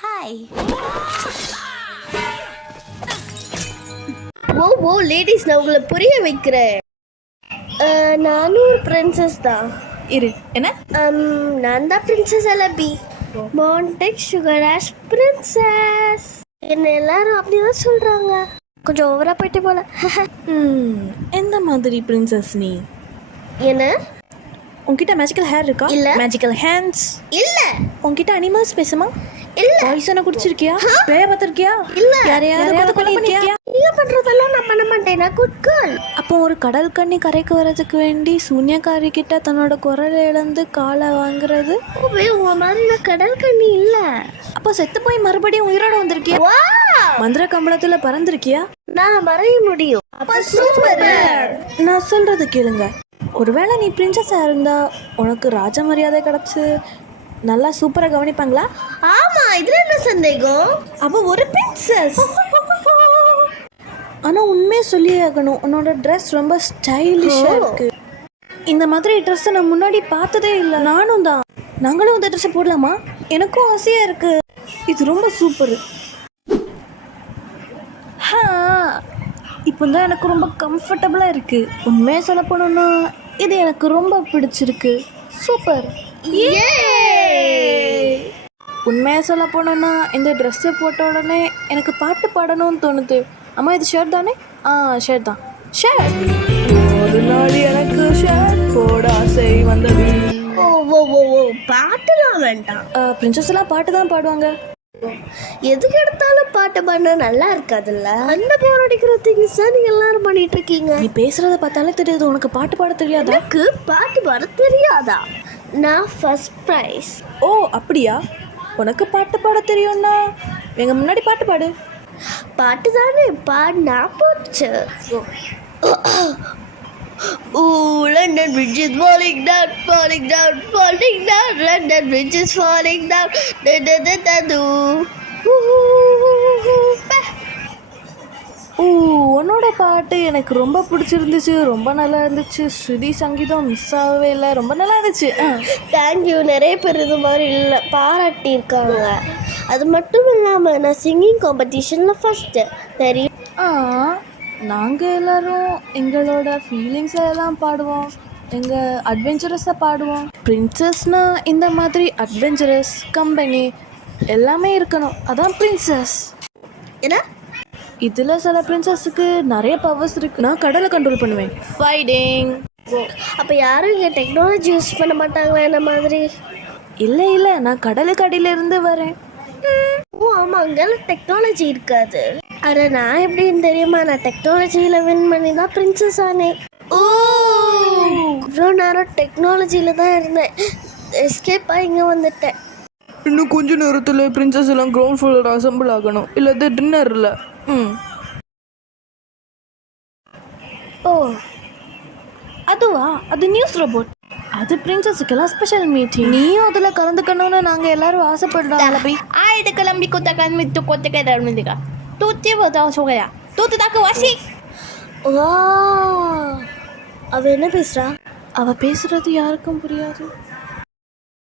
Hi. ஓ ஓ ladies, நான் உங்களை புரிய வைக்கிறேன். நானும் ஒரு பிரின்சஸ் தான். இரு, என்ன? நான் தான் பிரின்சஸ் அலபி. மான்டெக் சுகர் ஆஷ் பிரின்சஸ். என்ன எல்லாரும் அப்படிதான் சொல்றாங்க. கொஞ்சம் ஓவரா போயிட்டு போல. எந்த மாதிரி பிரின்சஸ் நீ? என்ன? உன்கிட்ட மேஜிக்கல் ஹேர் இருக்கா? இல்ல. Magical hands? இல்ல. உன்கிட்ட அனிமல்ஸ் பேசுமா? இல்ல. பாய்சனை குடிச்சிருக்கியா? பேய பார்த்திருக்கியா? இல்ல. யாரையாவது கொலை பண்ணிருக்கியா? நீங்க பண்றதெல்லாம் நான் பண்ண மாட்டேன். நான் குட் கேர்ள். அப்போ ஒரு கடல் கண்ணி கரைக்கு வர்றதுக்கு வேண்டி சூன்யக்காரி கிட்ட தன்னோட குரலை இழந்து காலை வாங்குறது? ஓவே, உங்க மாதிரி நான் கடல் கண்ணி இல்ல. அப்போ செத்து போய் மறுபடியும் உயிரோட வந்திருக்கியா? மந்திர கம்பளத்துல பறந்திருக்கியா? நான் மறைய முடியும். சூப்பர். நான் சொல்றது கேளுங்க. ஒருவேளை நீ பிரின்சஸா இருந்தா உனக்கு ராஜ மரியாதை கிடைச்சு நல்லா சூப்பரா கவனிப்பாங்களா? ஆமா, இதுல என்ன சந்தேகம்? அவ ஒரு பிரின்சஸ். ஆனா உண்மையை சொல்லி ஆகணும், உன்னோட ட்ரெஸ் ரொம்ப ஸ்டைலிஷா இருக்கு. இந்த மாதிரி ட்ரெஸ் நான் முன்னாடி பார்த்ததே இல்லை. நானும் தான். நாங்களும் இந்த ட்ரெஸ் போடலாமா? எனக்கும் ஆசையா இருக்கு. இது ரொம்ப சூப்பர். இப்போ தான் எனக்கு ரொம்ப கம்ஃபர்டபுளா இருக்கு. உண்மையை சொல்ல போனோம்னா இது எனக்கு ரொம்ப பிடிச்சிருக்கு. சூப்பர். உண்மையை சொல்ல போனோன்னா இந்த ட்ரெஸ்ஸை போட்ட உடனே எனக்கு பாட்டு பாடணும்னு தோணுது. அம்மா, இது ஷர்ட் தானே? ஷர்ட் தான். ஷர்ட். ஒரு நாள் எனக்கு ஷர்ட் போட ஆசை வந்தது. ஓ ஓ ஓ ஓ, பாட்டுலாம் வேண்டாம். பிரின்சஸ் எல்லாம் பாட்டு தான் பாடுவாங்க. எதுக்கு எடுத்தாலும் பாட்டு பாடினா நல்லா இருக்காதுல்ல. அந்த போர் அடிக்கிற திங்ஸ் தான் நீங்க எல்லாரும் பண்ணிட்டு இருக்கீங்க. நீ பேசுறத பார்த்தாலே தெரியுது உனக்கு பாட்டு பாட தெரியாதா? எனக்கு பாட்டு பாட தெரியாதா? நான் ஃபர்ஸ்ட் ப்ரைஸ். ஓ அப்படியா? உனக்கு பாட்டு பாட தெரியும்னா எங்க முன்னாடி பாட்டு பாடு. பாட்டு தானே பாடினா போச்சு. Ooh, London Bridge is falling down, falling down, falling down. London Bridge is falling down. Da da da da do. உன்னோட பாட்டு எனக்கு ரொம்ப பிடிச்சிருந்துச்சு. ரொம்ப நல்லா இருந்துச்சு. ஸ்ருதி சங்கீதம் மிஸ் ஆகவே இல்லை. ரொம்ப நல்லா இருந்துச்சு. தேங்க்யூ. நிறைய பேர் இது மாதிரி இல்லை பாராட்டியிருக்காங்க. அது மட்டும் இல்லாமல் நான் சிங்கிங் காம்படிஷனில் ஃபஸ்ட்டு. தெரியும். நாங்கள் எல்லோரும் எங்களோட ஃபீலிங்ஸை எல்லாம் பாடுவோம். எங்கள் அட்வென்ச்சரஸை பாடுவோம். பிரின்சஸ்னால் இந்த மாதிரி அட்வென்ச்சரஸ் கம்பெனி எல்லாமே இருக்கணும். அதான் பிரின்சஸ். என்ன? இதில் சில பிரின்சஸுக்கு நிறைய பவர்ஸ் இருக்குது. நான் கடலை கண்ட்ரோல் பண்ணுவேன். ஃபைட்டிங். அப்போ யாரும் இங்கே டெக்னாலஜி யூஸ் பண்ண மாட்டாங்களா என்ன மாதிரி? இல்லை இல்லை, நான் கடலுக்கு அடியிலேருந்து வரேன். ஓ ஆமாம், அங்கெல்லாம் டெக்னாலஜி இருக்காது. ஆனால் நான் எப்படின்னு தெரியுமா? நான் டெக்னாலஜியில் வின் பண்ணி தான் பிரின்சஸ் ஆனேன். இவ்வளோ நேரம் டெக்னாலஜியில் தான் இருந்தேன். எஸ்கேப்பாக இங்கே வந்துட்டேன். இன்னும் கொஞ்ச நேரத்தில் பிரின்சஸ் எல்லாம் கிரவுண்ட் ஃப்ளோரில் அசம்பிள் ஆகணும். இல்லை டின்னர் இல்லை. ஓ அதுவா? அது நியூஸ் ரோபோட். அது பிரின்சஸுக்கெல்லாம் ஸ்பெஷல் மீட்டிங். நீயும் அதில் கலந்துக்கணும்னு நாங்கள் எல்லாரும் ஆசைப்படுறோம். போய் Ay, ka lang bikotakan mo ito kote ka daw hindi ka. Tuti ba daw so kaya? Tuti ta ko wasi. வா, அவ என்ன பேசுறா? அவள் பேசுகிறது யாருக்கும் புரியாது.